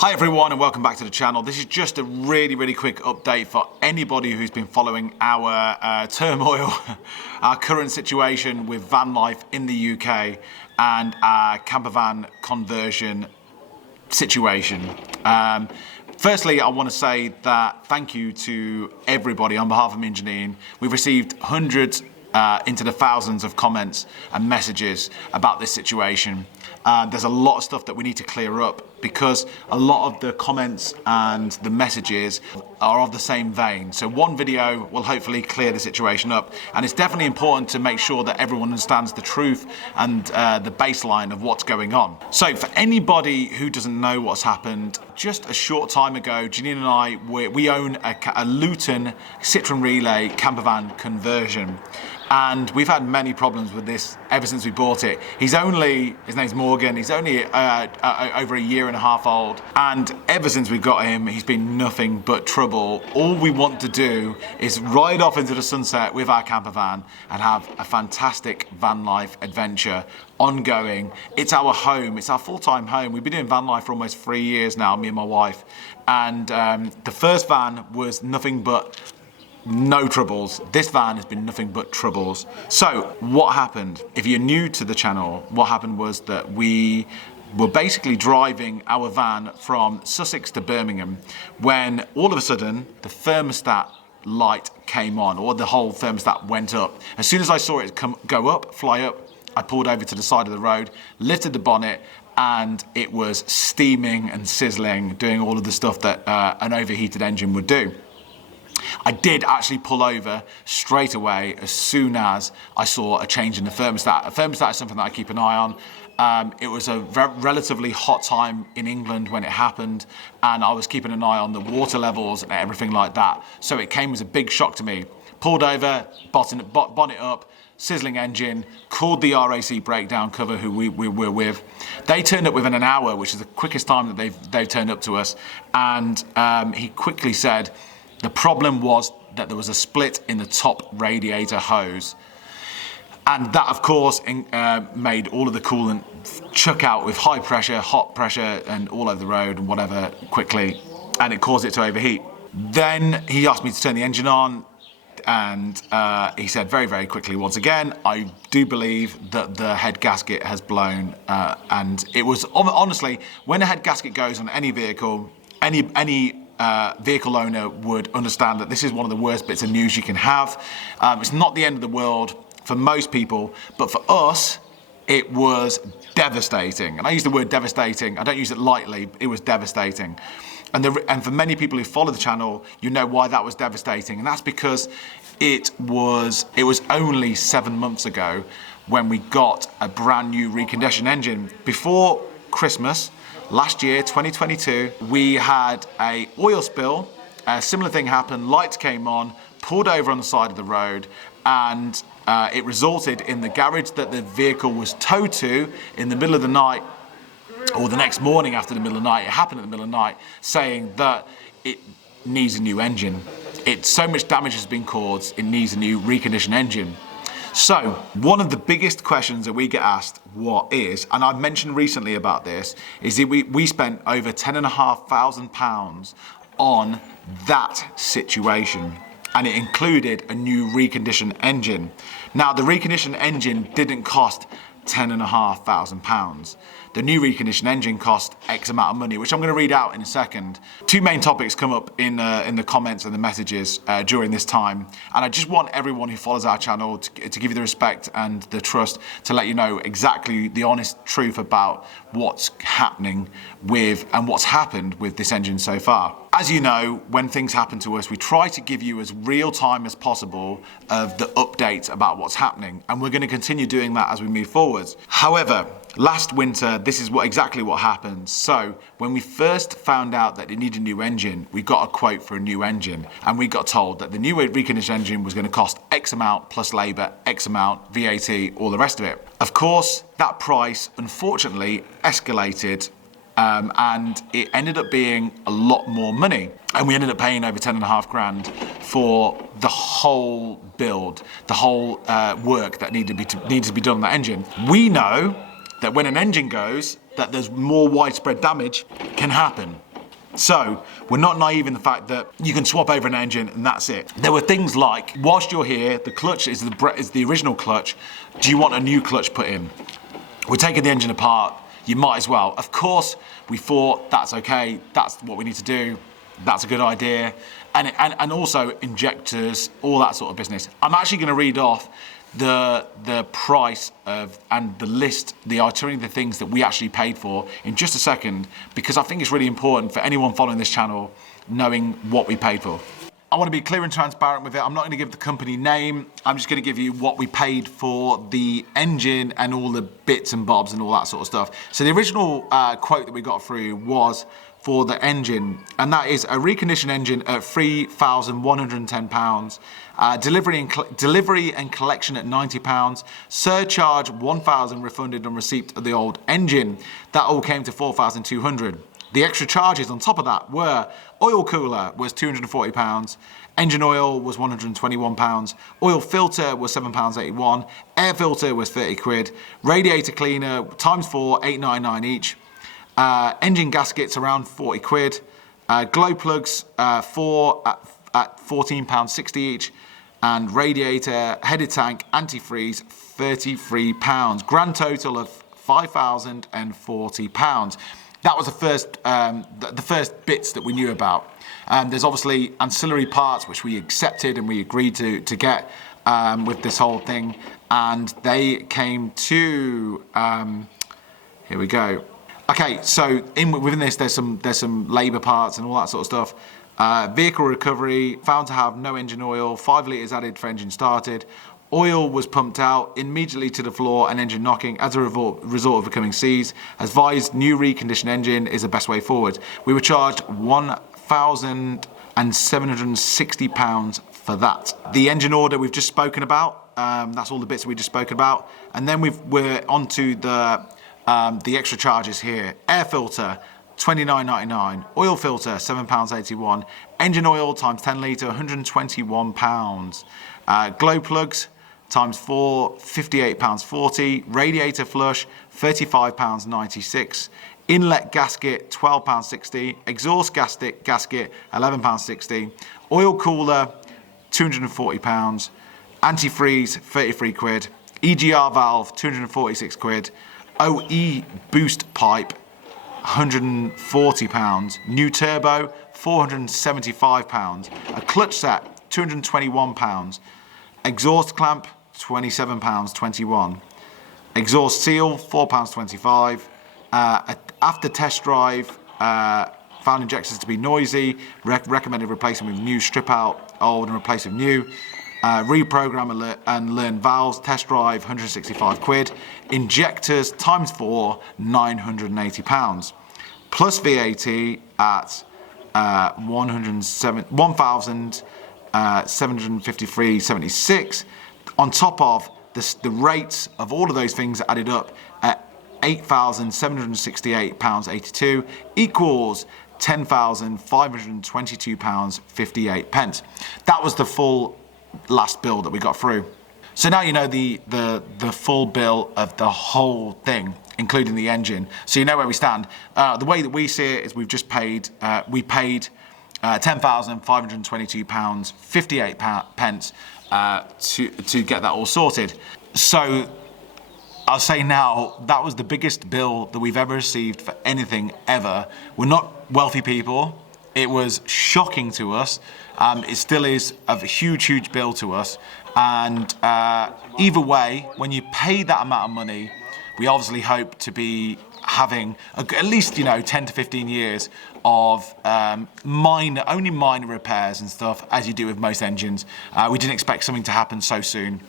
Hi everyone and welcome back to the channel. This is just a really quick update for anybody who's been following our turmoil, our current situation with van life in the UK and our campervan conversion situation. Firstly, I want to say that thank you to everybody on behalf of me and Janine. We've received hundreds into the thousands of comments and messages about this situation. There's a lot of stuff that we need to clear up because a lot of the comments and the messages are of the same vein. So one video will hopefully clear the situation up, and it's definitely important to make sure that everyone understands the truth and the baseline of what's going on. So for anybody who doesn't know what's happened, just a short time ago, Janine and I, we own a Luton Citroen Relay campervan conversion. And we've had many problems with this ever since we bought it. His name's Morgan, he's only over a year and a half old. And ever since we got him, he's been nothing but trouble. All we want to do is ride off into the sunset with our campervan and have a fantastic van life adventure ongoing. It's our home, it's our full-time home. We've been doing van life for almost 3 years now, me and my wife. And the first van was nothing but no troubles. This van has been nothing but troubles. So what happened? If you're new to the channel, what happened was that we were basically driving our van from Sussex to Birmingham when all of a sudden the thermostat light came on, or the whole thermostat went up. As soon as I saw it fly up, I pulled over to the side of the road, lifted the bonnet, and it was steaming and sizzling, doing all of the stuff that an overheated engine would do. I did actually pull over straight away as soon as I saw a change in the thermostat. A thermostat is something that I keep an eye on. It was a relatively hot time in England when it happened, and I was keeping an eye on the water levels and everything like that. So it came as a big shock to me. Pulled over, bonnet up, sizzling engine, called the RAC breakdown cover who we were with. They turned up within an hour, which is the quickest time that they've turned up to us. And he quickly said, the problem was that there was a split in the top radiator hose. And that, of course, made all of the coolant chuck out with high pressure, hot pressure, and all over the road and whatever quickly, and it caused it to overheat. Then he asked me to turn the engine on, and he said very quickly, once again, I do believe that the head gasket has blown. And it was, honestly, when a head gasket goes on any vehicle, any vehicle owner would understand that this is one of the worst bits of news you can have. It's not the end of the world for most people, but for us, it was devastating. And I use the word devastating, I don't use it lightly, it was devastating. And for many people who follow the channel, you know why that was devastating. And that's because it was only 7 months ago when we got a brand new reconditioned engine. Before Christmas, last year, 2022, we had a oil spill. A similar thing happened, lights came on, pulled over on the side of the road, and it resulted in the garage that the vehicle was towed to in the middle of the night, or the next morning after the middle of the night, it happened in the middle of the night, saying that it needs a new engine. So much damage has been caused, it needs a new reconditioned engine. So, one of the biggest questions that we get asked, and I've mentioned recently about this, is that we spent over £10,500 on that situation. And it included a new reconditioned engine. Now, the reconditioned engine didn't cost £10,500. The new reconditioned engine cost X amount of money, which I'm going to read out in a second. Two main topics come up in the comments and the messages during this time, and I just want everyone who follows our channel to give you the respect and the trust to let you know exactly the honest truth about what's happening with and what's happened with this engine so far. As you know, when things happen to us, we try to give you as real time as possible of the updates about what's happening, and we're going to continue doing that as we move forwards. However, last winter, this is exactly what happened. So when we first found out that it needed a new engine, we got a quote for a new engine, and we got told that the new reconditioned engine was going to cost X amount plus labour, X amount, VAT, all the rest of it. Of course, that price unfortunately escalated, and it ended up being a lot more money. And we ended up paying over 10.5 grand for the whole build, the whole work that needed to be done on that engine. We know that when an engine goes, that there's more widespread damage can happen. So we're not naive in the fact that you can swap over an engine and that's it. There were things like, whilst you're here, the clutch is the original clutch. Do you want a new clutch put in? We're taking the engine apart. You might as well. Of course, we thought that's okay. That's what we need to do. That's a good idea. And also injectors, all that sort of business. I'm actually going to read off the price of and the list, the itinerary, the things that we actually paid for in just a second, because I think it's really important for anyone following this channel knowing what we paid for. I want to be clear and transparent with it. I'm not going to give the company name. I'm just going to give you what we paid for the engine and all the bits and bobs and all that sort of stuff. So the original quote that we got through was for the engine, and that is a reconditioned engine at £3,110, delivery and collection at £90, surcharge £1,000 refunded on receipt of the old engine. That all came to £4,200. The extra charges on top of that were oil cooler was £240, engine oil was £121, oil filter was £7.81, air filter was 30 quid, radiator cleaner times 4, £8.99 each. Engine gaskets around 40 quid, glow plugs 4 at £14.60 each, and radiator, headed tank, antifreeze £33. Grand total of £5,040. That was the first bits that we knew about. There's obviously ancillary parts which we accepted and we agreed to get with this whole thing, and they came to here we go. Okay, so within this, there's some labour parts and all that sort of stuff. Vehicle recovery, found to have no engine oil, 5 litres added for engine started. Oil was pumped out immediately to the floor and engine knocking as a result of becoming seized. Advised, new reconditioned engine is the best way forward. We were charged £1,760 for that. The engine order we've just spoken about, that's all the bits we just spoke about. And then we're onto the extra charges here. Air filter, £29.99. Oil filter, £7.81. Engine oil times 10 litre, £121. Glow plugs times 4, £58.40. Radiator flush, £35.96. Inlet gasket, £12.60. Exhaust gasket, £11.60. Oil cooler, £240. Antifreeze, 33 quid. EGR valve, 246 quid. OE boost pipe, £140. New turbo, £475. A clutch set, £221. Exhaust clamp, £27.21. Exhaust seal, £4.25. After test drive, found injectors to be noisy. Recommended replacing with new, strip out old and replace with new. Reprogram and learn valves, test drive, 165 quid. Injectors times 4, £980. Plus VAT at £1,753.76. On top of the rates of all of those things added up at £8,768.82 equals £10,522.58. That was the full last bill that we got through. So now you know the full bill of the whole thing, including the engine. So you know where we stand. The way that we see it is we paid £10,522.58 to get that all sorted. So I'll say now, that was the biggest bill that we've ever received for anything ever. We're not wealthy people. It was shocking to us. It still is a huge, huge bill to us. And either way, when you pay that amount of money, we obviously hope to be having at least 10 to 15 years of only minor repairs and stuff, as you do with most engines. We didn't expect something to happen so soon,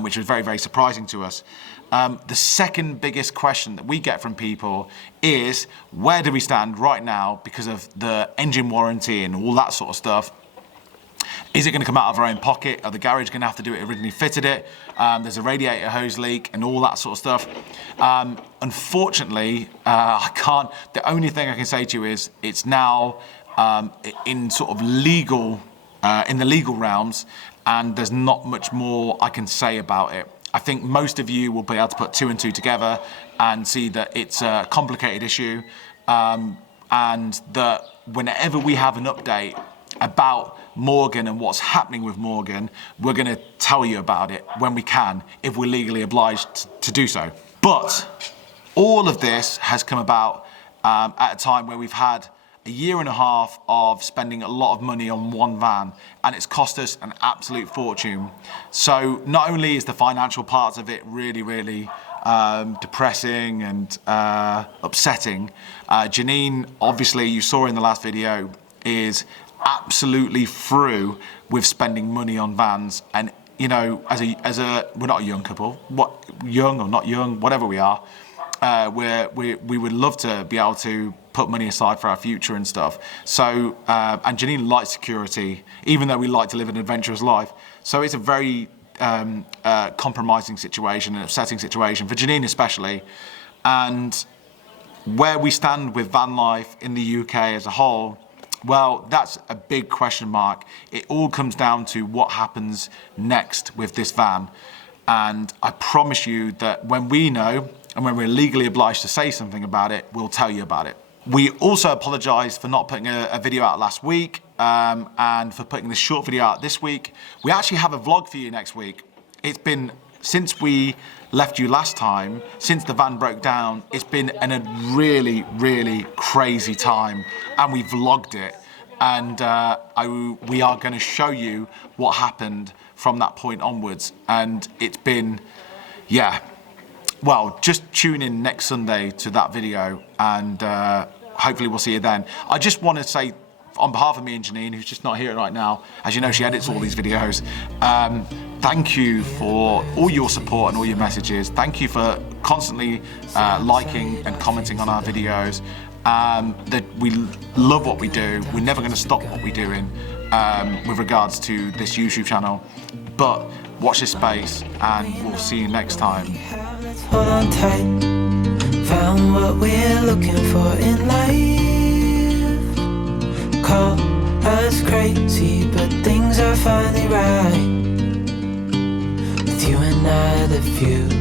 which was very, very surprising to us. The second biggest question that we get from people is, where do we stand right now because of the engine warranty and all that sort of stuff? Is it going to come out of our own pocket? Are the garage going to have to do it? Originally fitted it. There's a radiator hose leak and all that sort of stuff. Unfortunately, I can't. The only thing I can say to you is it's now in sort of legal, in the legal realms, and there's not much more I can say about it. I think most of you will be able to put 2 and 2 together and see that it's a complicated issue. and that whenever we have an update about Morgan and what's happening with Morgan, we're going to tell you about it when we can, if we're legally obliged to do so. But all of this has come about at a time where we've had a year and a half of spending a lot of money on one van, and it's cost us an absolute fortune. So not only is the financial part of it really depressing and upsetting, Janine, obviously you saw in the last video, is absolutely through with spending money on vans. And you know, as a we're not a young couple, young or not young, whatever we are, we would love to be able to put money aside for our future and stuff. So and Janine likes security, even though we like to live an adventurous life. So it's a very compromising situation, an upsetting situation for Janine especially. And where we stand with van life in the UK as a whole, well, that's a big question mark. It all comes down to what happens next with this van. And I promise you that when we know, and when we're legally obliged to say something about it, we'll tell you about it. We also apologise for not putting a video out last week, and for putting this short video out this week. We actually have a vlog for you next week. It's been, since we left you last time, since the van broke down, it's been a really crazy time, and we vlogged it. And we are going to show you what happened from that point onwards. And it's been, yeah, well, just tune in next Sunday to that video, and hopefully we'll see you then. I just want to say, on behalf of me and Janine, who's just not here right now, as you know, she edits all these videos, thank you for all your support and all your messages. Thank you for constantly liking and commenting on our videos. That we love what we do. We're never going to stop what we're doing with regards to this YouTube channel. But watch this space, and we'll see you next time. Let's hold on tight. Found what we're looking for in life. Call us crazy, but things are finally right. With you and I, the future